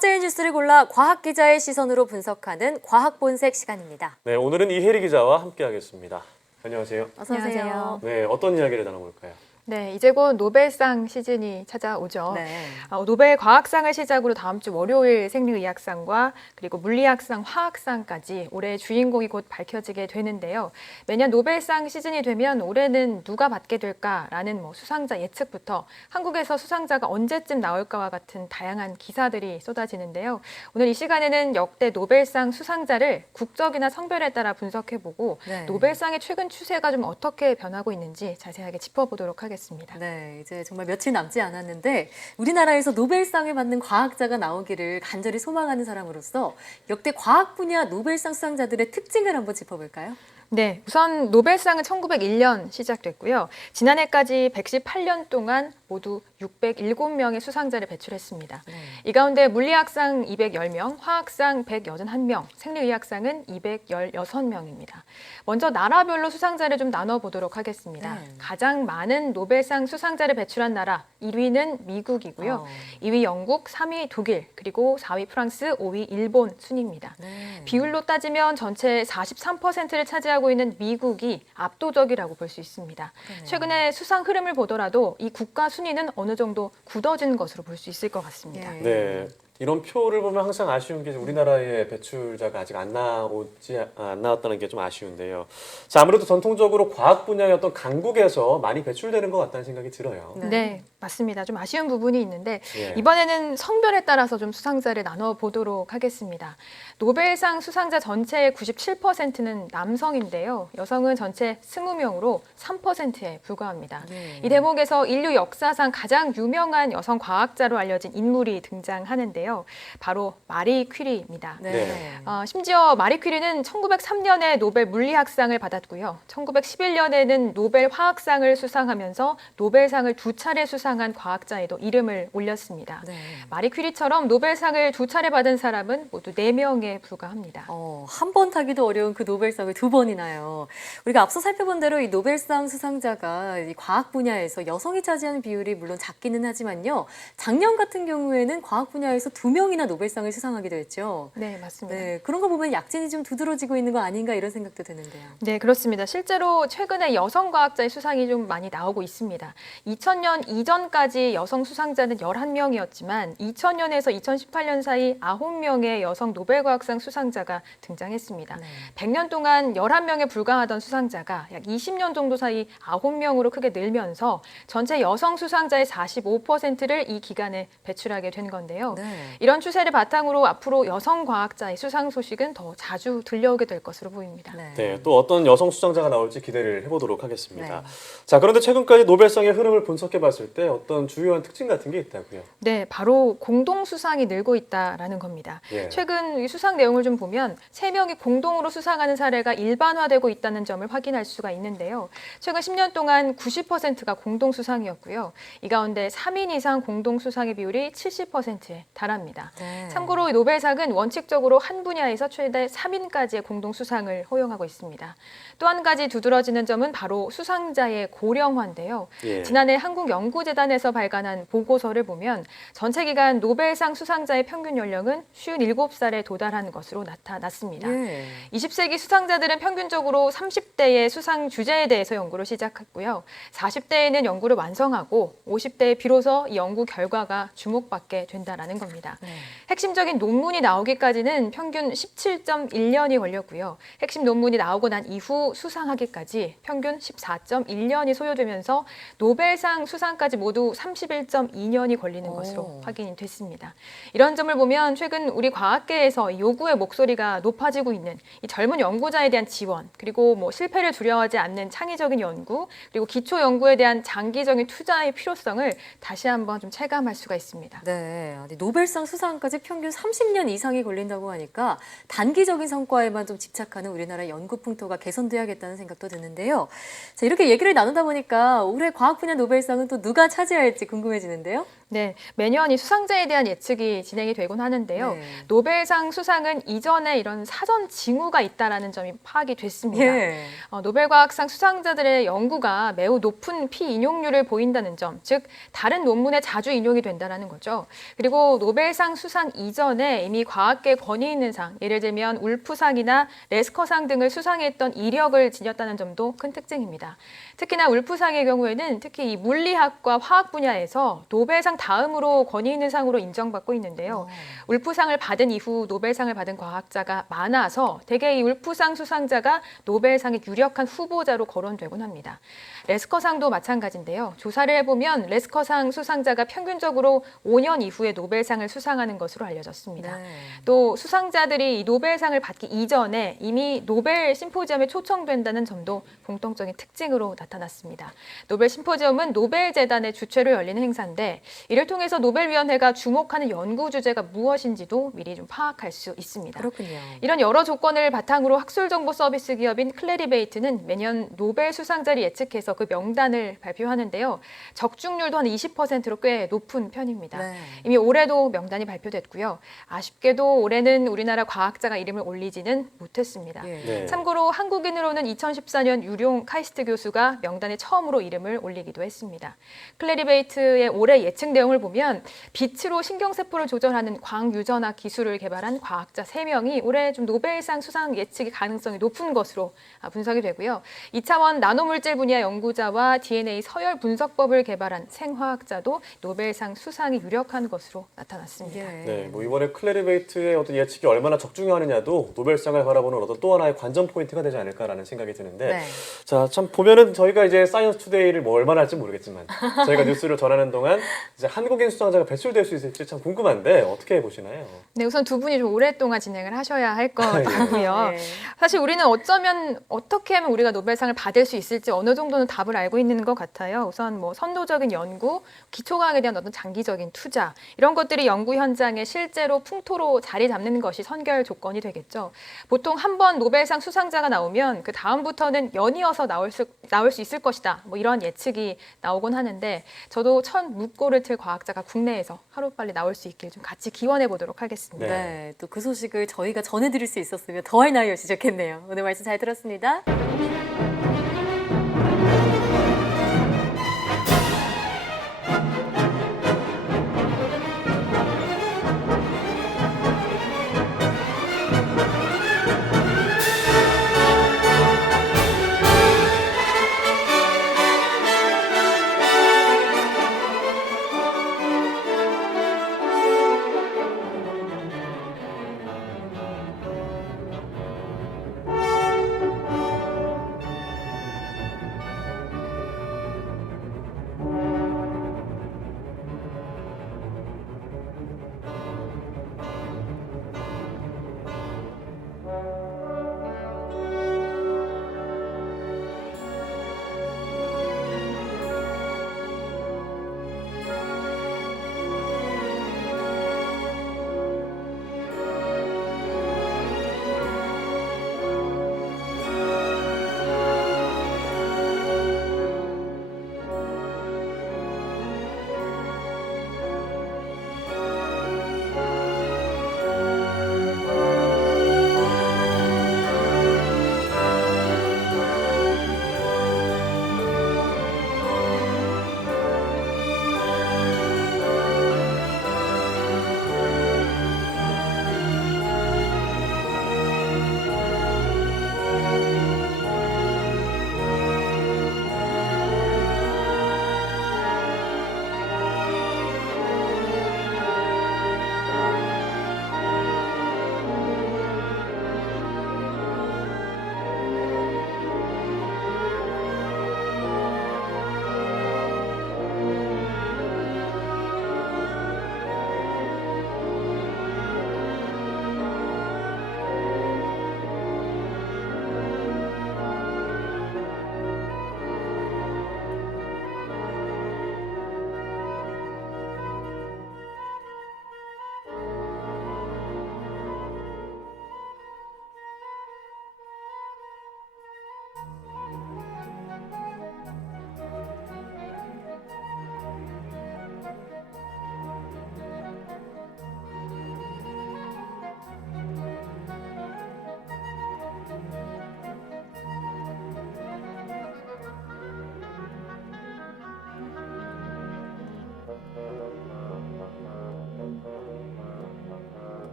화제의 뉴스를 골라 과학 기자의 시선으로 분석하는 과학 본색 시간입니다. 네, 오늘은 이혜리 기자와 함께하겠습니다. 안녕하세요. 어서 오세요. 네, 어떤 이야기를 나눠볼까요? 네, 이제 곧 노벨상 시즌이 찾아오죠. 네. 노벨 과학상을 시작으로 다음 주 월요일 생리의학상과 그리고 물리학상, 화학상까지 올해의 주인공이 곧 밝혀지게 되는데요. 매년 노벨상 시즌이 되면 올해는 누가 받게 될까라는 수상자 예측부터 한국에서 수상자가 언제쯤 나올까와 같은 다양한 기사들이 쏟아지는데요. 오늘 이 시간에는 역대 노벨상 수상자를 국적이나 성별에 따라 분석해보고 네. 노벨상의 최근 추세가 좀 어떻게 변하고 있는지 자세하게 짚어보도록 하겠습니다. 네, 이제 정말 며칠 남지 않았는데 우리나라에서 노벨상을 받는 과학자가 나오기를 간절히 소망하는 사람으로서 역대 과학 분야 노벨상 수상자들의 특징을 한번 짚어볼까요? 네, 우선 노벨상은 1901년 시작됐고요. 지난해까지 118년 동안 모두 607명의 수상자를 배출했습니다. 네. 이 가운데 물리학상 210명, 화학상 181명, 생리의학상은 216명입니다. 먼저 나라별로 수상자를 좀 나눠보도록 하겠습니다. 네. 가장 많은 노벨상 수상자를 배출한 나라 1위는 미국이고요. 2위 영국, 3위 독일, 그리고 4위 프랑스, 5위 일본 순입니다. 네. 비율로 따지면 전체 43%를 차지하고 있는 미국이 압도적이라고 볼 수 있습니다. 그러네요. 최근에 수상 흐름을 보더라도 이 국가 순위는 어느 정도 굳어진 것으로 볼 수 있을 것 같습니다. 예. 네. 이런 표를 보면 항상 아쉬운 게 우리나라의 배출자가 아직 안 나왔다는 게 좀 아쉬운데요. 자, 아무래도 전통적으로 과학 분야의 어떤 강국에서 많이 배출되는 것 같다는 생각이 들어요. 네, 맞습니다. 좀 아쉬운 부분이 있는데 예. 이번에는 성별에 따라서 좀 수상자를 나눠보도록 하겠습니다. 노벨상 수상자 전체의 97%는 남성인데요. 여성은 전체 20명으로 3%에 불과합니다. 네. 이 대목에서 인류 역사상 가장 유명한 여성 과학자로 알려진 인물이 등장하는데요. 바로 마리 퀴리입니다. 네. 심지어 마리 퀴리는 1903년에 노벨 물리학상을 받았고요. 1911년에는 노벨 화학상을 수상하면서 노벨상을 2차례 수상한 과학자에도 이름을 올렸습니다. 네. 마리 퀴리처럼 노벨상을 2차례 받은 사람은 모두 4명에 불과합니다. 한 번 타기도 어려운 그 노벨상을 2번이나요. 우리가 앞서 살펴본 대로 이 노벨상 수상자가 이 과학 분야에서 여성이 차지하는 비율이 물론 작기는 하지만요. 작년 같은 경우에는 과학 분야에서 2명이나 노벨상을 수상하기도 했죠. 네, 맞습니다. 네, 그런 거 보면 약진이 좀 두드러지고 있는 거 아닌가 이런 생각도 드는데요. 네, 그렇습니다. 실제로 최근에 여성 과학자의 수상이 좀 많이 나오고 있습니다. 2000년 이전까지 여성 수상자는 11명이었지만 2000년에서 2018년 사이 9명의 여성 노벨과학상 수상자가 등장했습니다. 네. 100년 동안 11명에 불과하던 수상자가 약 20년 정도 사이 9명으로 크게 늘면서 전체 여성 수상자의 45%를 이 기간에 배출하게 된 건데요. 네. 이런 추세를 바탕으로 앞으로 여성 과학자의 수상 소식은 더 자주 들려오게 될 것으로 보입니다. 네, 또 어떤 여성 수상자가 나올지 기대를 해보도록 하겠습니다. 네. 자, 그런데 최근까지 노벨상의 흐름을 분석해봤을 때 어떤 주요한 특징 같은 게 있다고요? 네, 바로 공동 수상이 늘고 있다라는 겁니다. 예. 최근 이 수상 내용을 좀 보면 3명이 공동으로 수상하는 사례가 일반화되고 있다는 점을 확인할 수가 있는데요. 최근 10년 동안 90%가 공동 수상이었고요. 이 가운데 3인 이상 공동 수상의 비율이 70%에 달합니다. 네. 참고로 이 노벨상은 원칙적으로 한 분야에서 최대 3인까지의 공동 수상을 허용하고 있습니다. 또 한 가지 두드러지는 점은 바로 수상자의 고령화인데요. 예. 지난해 한국연구재단에서 발간한 보고서를 보면 전체 기간 노벨상 수상자의 평균 연령은 57살에 도달한 것으로 나타났습니다. 예. 20세기 수상자들은 평균적으로 30대의 수상 주제에 대해서 연구를 시작했고요. 40대에는 연구를 완성하고 50대에 비로소 이 연구 결과가 주목받게 된다는 겁니다. 네. 핵심적인 논문이 나오기까지는 평균 17.1년이 걸렸고요. 핵심 논문이 나오고 난 이후 수상하기까지 평균 14.1년이 소요되면서 노벨상 수상까지 모두 31.2년이 걸리는 것으로 확인이 됐습니다. 이런 점을 보면 최근 우리 과학계에서 요구의 목소리가 높아지고 있는 이 젊은 연구자에 대한 지원, 그리고 실패를 두려워하지 않는 창의적인 연구, 그리고 기초 연구에 대한 장기적인 투자의 필요성을 다시 한번 좀 체감할 수가 있습니다. 네, 아니, 노벨상 수상까지 평균 30년 이상이 걸린다고 하니까 단기적인 성과에만 좀 집착하는 우리나라 연구 풍토가 개선돼야겠다는 생각도 드는데요. 자, 이렇게 얘기를 나누다 보니까 올해 과학 분야 노벨상은 또 누가 차지할지 궁금해지는데요. 네, 매년 이 수상자에 대한 예측이 진행이 되곤 하는데요. 네. 노벨상 수상은 이전에 이런 사전 징후가 있다라는 점이 파악이 됐습니다. 예. 노벨과학상 수상자들의 연구가 매우 높은 피인용률을 보인다는 점, 즉 다른 논문에 자주 인용이 된다는 거죠. 그리고 노벨상 수상 이전에 이미 과학계 권위 있는 상, 예를 들면 울프상이나 레스커상 등을 수상했던 이력을 지녔다는 점도 큰 특징입니다. 특히나 울프상의 경우에는 특히 이 물리학과 화학 분야에서 노벨상 다음으로 권위 있는 상으로 인정받고 있는데요. 울프상을 받은 이후 노벨상을 받은 과학자가 많아서 대개 이 울프상 수상자가 노벨상의 유력한 후보자로 거론되곤 합니다. 레스커상도 마찬가지인데요. 조사를 해보면 레스커상 수상자가 평균적으로 5년 이후에 노벨상을 수상하는 것으로 알려졌습니다. 네. 또 수상자들이 이 노벨상을 받기 이전에 이미 노벨 심포지엄에 초청된다는 점도 공통적인 특징으로 나타났습니다. 노벨 심포지엄은 노벨재단의 주최로 열리는 행사인데 이를 통해서 노벨위원회가 주목하는 연구 주제가 무엇인지도 미리 좀 파악할 수 있습니다. 그렇군요. 이런 여러 조건을 바탕으로 학술정보 서비스 기업인 클래리베이트는 매년 노벨 수상자를 예측해서 그 명단을 발표하는데요. 적중률도 한 20%로 꽤 높은 편입니다. 네. 이미 올해도 명단이 발표됐고요. 아쉽게도 올해는 우리나라 과학자가 이름을 올리지는 못했습니다. 예. 네. 참고로 한국인으로는 2014년 유룡 카이스트 교수가 명단에 처음으로 이름을 올리기도 했습니다. 클래리베이트의 올해 예측 내용을 보면 빛으로 신경세포를 조절하는 광유전학 기술을 개발한 과학자 3명이 올해 좀 노벨상 수상 예측의 가능성이 높은 것으로 분석이 되고요. 2차원 나노물질 분야 연구자와 DNA 서열 분석법을 개발한 생화학자도 노벨상 수상이 유력한 것으로 나타났습니다. 예. 네, 뭐 이번에 클래리베이트의 어떤 예측이 얼마나 적중하느냐도 노벨상을 바라보는 어떤 또 하나의 관전 포인트가 되지 않을까라는 생각이 드는데, 네. 자, 참 보면은 저희가 이제 사이언스 투데이를 뭐 얼마나 할지 모르겠지만 저희가 뉴스를 전하는 동안 이제 한국인 수상자가 배출될 수 있을지 참 궁금한데 어떻게 보시나요? 네, 우선 두 분이 좀 오랫동안 진행을 하셔야 할 것 같고요. 네. 사실 우리는 어쩌면 어떻게 하면 우리가 노벨상을 받을 수 있을지 어느 정도는 답을 알고 있는 것 같아요. 우선 뭐 선도적인 연구, 기초과학에 대한 어떤 장기적인 투자 이런 것들이 연구 현장에 실제로 풍토로 자리 잡는 것이 선결 조건이 되겠죠. 보통 한 번 노벨상 수상자가 나오면 그 다음부터는 연이어서 나올 수 있을 것이다. 뭐 이런 예측이 나오곤 하는데 저도 첫 묻고를 틀 과학자가 국내에서 하루빨리 나올 수 있길 좀 같이 기원해 보도록 하겠습니다. 네. 네. 또 그 소식을 저희가 전해드릴 수 있었으면 더할 나위였지 좋겠네요. 오늘 말씀 잘 들었습니다.